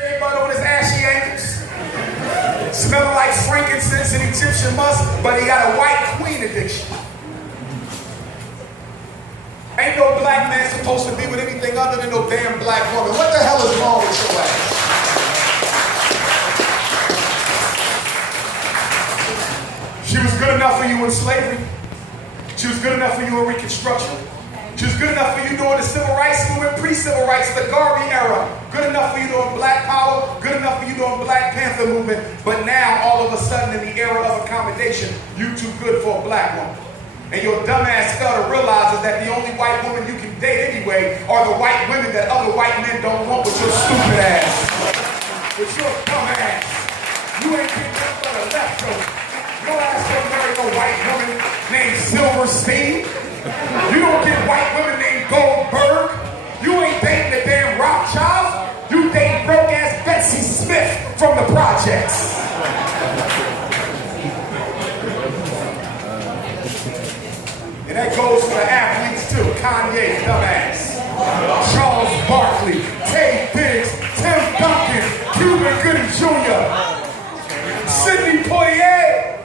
Butter on his ashy ankles, smelling like frankincense and Egyptian musk, but he got a white queen addiction. Ain't no black man supposed to be with anything other than no damn black woman. What the hell is wrong with your ass? She was good enough for you in slavery. She was good enough for you in Reconstruction. She was good enough for you during the Civil Rights Movement, pre-Civil Rights, the Garvey era. Good enough for you during Black Power. Good enough for you during Black Panther movement. But now, all of a sudden, in the era of accommodation, you too good for a black woman. And your dumbass fail to realize is that the only white woman you can date anyway are the white women that other white men don't want with your stupid ass. With your dumb ass. You ain't getting nothing but a leftover. Your ass don't marry no white woman named Silverstein. You don't get white women named Goldberg. You ain't dating the damn Rothschilds. You dating broke-ass Betsy Smith from the projects. And that goes for the athletes too. Kanye, dumbass. Charles Barkley, Tay Diggs, Tim Duncan, Cuba Gooding Jr., Sidney Poitier,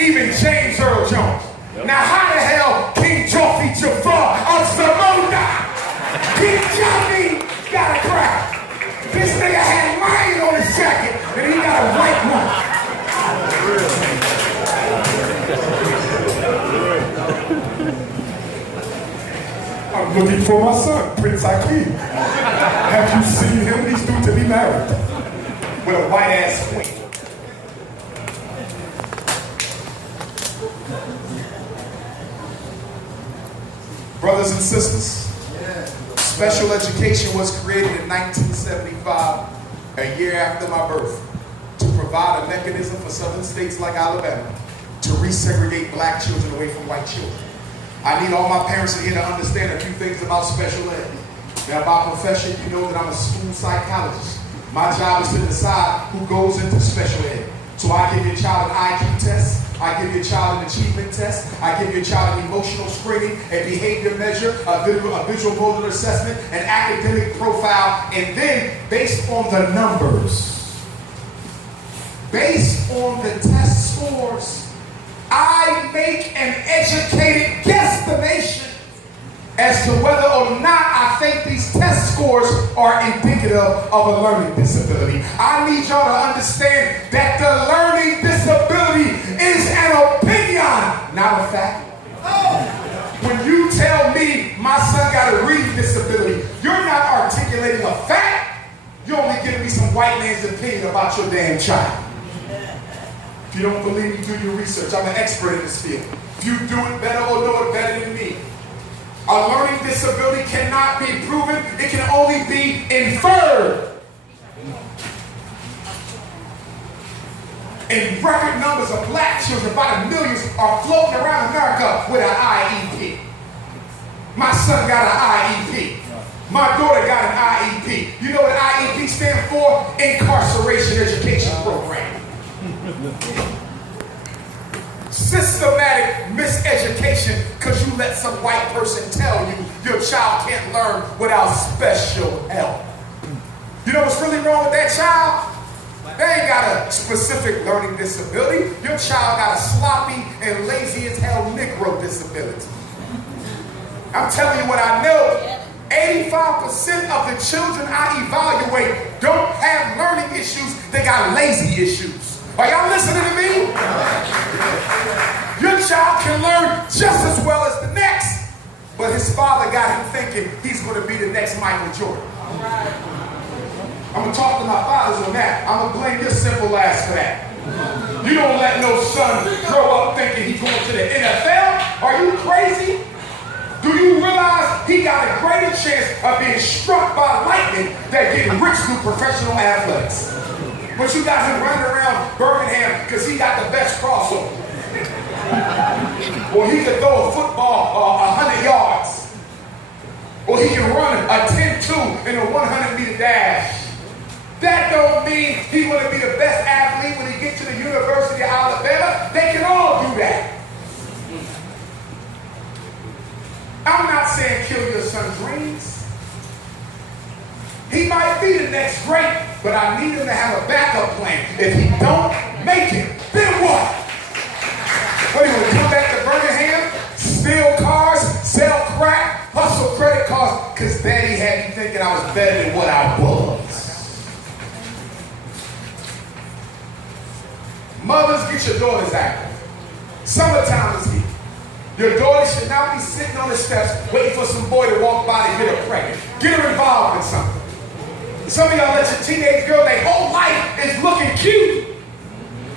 even James Earl Jones. Now how the hell King Joffrey Jafar of Zamunda, King Joffrey got a crowd? This nigga had lion on his jacket and he got a white one. I'm looking for my son, Prince Akeem. Have you seen him? He's due to be married with a white ass queen. Brothers and sisters, special education was created in 1975, a year after my birth, to provide a mechanism for southern states like Alabama to resegregate black children away from white children. I need all my parents in here to understand a few things about special ed. Now, by profession, you know that I'm a school psychologist. My job is to decide who goes into special ed. So I give your child an IQ test. I give your child an achievement test. I give your child an emotional screening, a behavior measure, a visual motor assessment, an academic profile, and then based on the numbers, based on the test scores, I make an educated guesstimation as to whether or not I think these test scores are indicative of a learning disability. I need y'all to understand that the learning disability is an opinion, not a fact. When you tell me my son got a reading disability, you're not articulating a fact. You're only giving me some white man's opinion about your damn child. If you don't believe me, do your research. I'm an expert in this field. If you do it better or know it better than me. A learning disability cannot be proven. It can only be inferred. And record numbers of black children by the millions are floating around America with an IEP. My son got an IEP. My daughter got an IEP. You know what IEP stands for? Incarceration Education Program. Systematic miseducation because you let some white person tell you your child can't learn without special help. You know what's really wrong with that child? They ain't got a specific learning disability. Your child got a sloppy and lazy as hell Negro disability. I'm telling you what I know. 85% of the children I evaluate don't have learning issues. They got lazy issues. Are y'all listening to me? Your child can learn just as well as the next, but his father got him thinking he's going to be the next Michael Jordan. I'm going to talk to my fathers on that. I'm going to blame your simple ass for that. You don't let no son grow up thinking he's going to the NFL. Are you crazy? Do you realize he got a greater chance of being struck by lightning than getting rich through professional athletics? But you got him running around Birmingham because he got the best crossover. Or he can throw a football 100 yards. Or he can run a 10-2 in a 100-meter dash. That don't mean he's going to be the best athlete when he gets to the University of Alabama. They can all do that. I'm not saying kill your son's dreams. He might be the next great, but I need him to have a backup plan. If he don't make it, then what? What, he want to come back to Birmingham, steal cars, sell crack, hustle credit cards, because daddy had me thinking I was better than what I was. Mothers, get your daughters active. Summertime is here. Your daughter should not be sitting on the steps waiting for some boy to walk by and get her pregnant. Get her involved in something. Some of y'all let your teenage girl, their whole life is looking cute.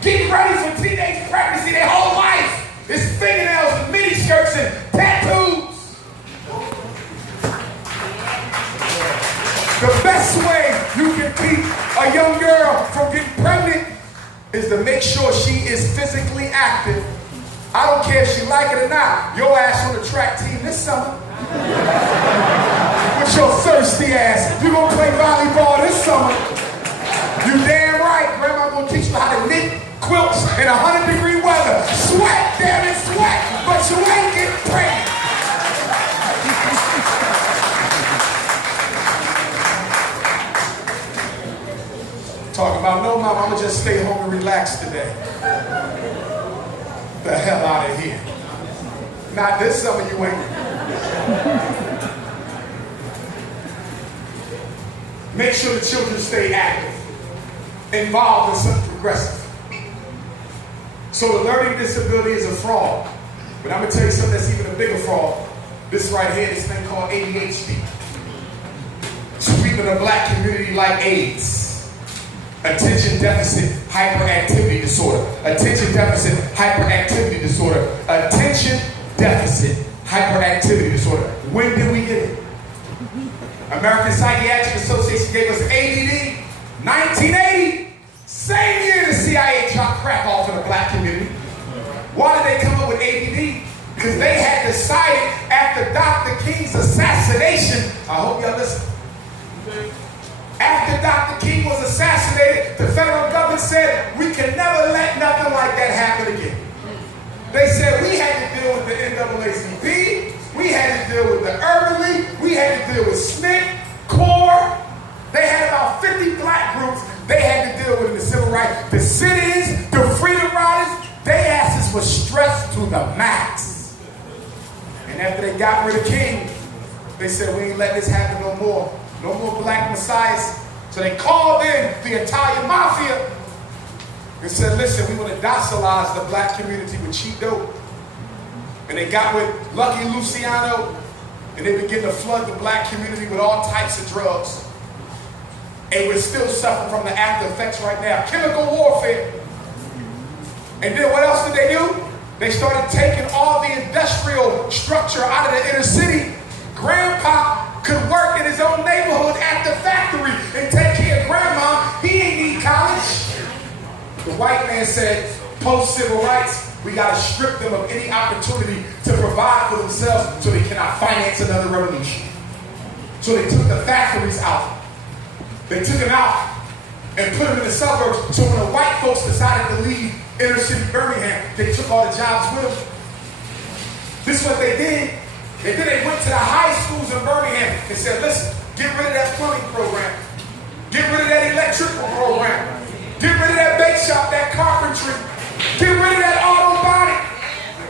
Getting ready for teenage pregnancy, their whole life is fingernails and mini skirts and tattoos. The best way you can keep a young girl from getting pregnant is to make sure she is physically active. I don't care if she like it or not. Your ass on the track team this summer. With your thirsty ass. You're going to play volleyball this summer. You damn right. Grandma going to teach you how to knit quilts in 100-degree weather. Sweat, damn it, sweat. But you ain't getting pregnant. Talking about, no, mom, I'm going to just stay home and relax today. The hell out of here. Not this summer, you ain't. Make sure the children stay active, involved in something progressive. So the learning disability is a fraud. But I'm going to tell you something that's even a bigger fraud. This right here, this thing called ADHD. Sweeping the black community like AIDS. Attention deficit hyperactivity disorder. Attention deficit hyperactivity disorder. Attention deficit hyperactivity disorder. When did we get it? American Psychiatric Association gave us ADD, 1980. Same year the CIA chopped crack off in the black community. Why did they come up with ADD? Because they had decided after Dr. King's assassination, I hope y'all listen. After Dr. King was assassinated, the federal government said, we can never let nothing like that happen again. They said we had to deal with the NAACP, we had to deal with the Urban League, we had to deal with SNCC, CORE. They had about 50 black groups they had to deal with in the civil rights. The sit-ins, the freedom riders, their asses were stressed to the max. And after they got rid of King, they said we ain't letting this happen no more. No more black messiahs. So they called in the Italian mafia and said, listen, we want to docilize the black community with cheap dope. And they got with Lucky Luciano, and they began to flood the black community with all types of drugs. And we're still suffering from the after effects right now. Chemical warfare. And then what else did they do? They started taking all the industrial structure out of the inner city. Grandpa could work in his own neighborhood at the factory and take care of grandma. He ain't need college. The white man said, post-civil rights, we got to strip them of any opportunity to provide for themselves so they cannot finance another revolution. So they took the factories out. They took them out and put them in the suburbs. So when the white folks decided to leave inner city Birmingham, they took all the jobs with them. This is what they did. And then they went to the high schools in Birmingham and said, listen, get rid of that plumbing program. Get rid of that electrical program. Get rid of that bake shop, that carpentry. Get rid of that auto body.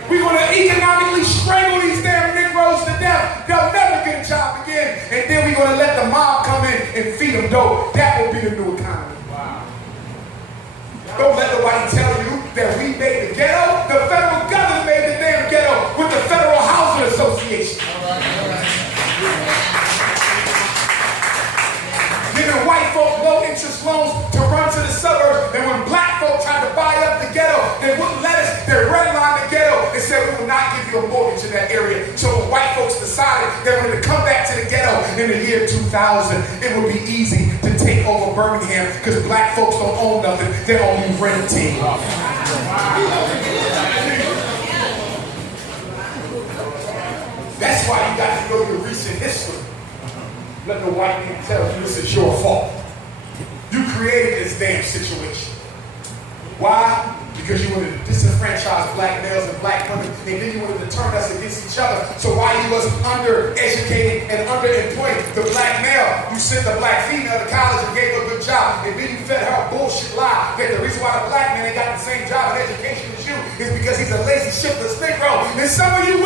We're going to economically strangle these damn Negroes to death. They'll never get a job again. And then we're going to let the mob come in and feed them dope. That will be the new economy. Wow. Don't let nobody tell you that we made the ghetto. The federal government made the damn ghetto with the Federal Housing Association. Giving white folk low interest loans to run to the suburbs, and when black folk tried to buy up the ghetto, they wouldn't let us. They redlined the ghetto and said we will not give you a mortgage in that area. So when white folks decided they wanted to come back to the ghetto in the year 2000, it would be easy to take over Birmingham because black folks don't own nothing, they're only renting. That's why you got to go to recent history. Let the white man tell you this is your fault. You created this damn situation. Why? Because you wanted to disenfranchise black males and black women, and then you wanted to turn us against each other. So while you was undereducated and underemployed, the black male, you sent the black female to college and gave her a good job, and then you fed her a bullshit lie that the reason why the black man ain't got the same job and education as you is because he's a lazy, shiftless Negro. And some of you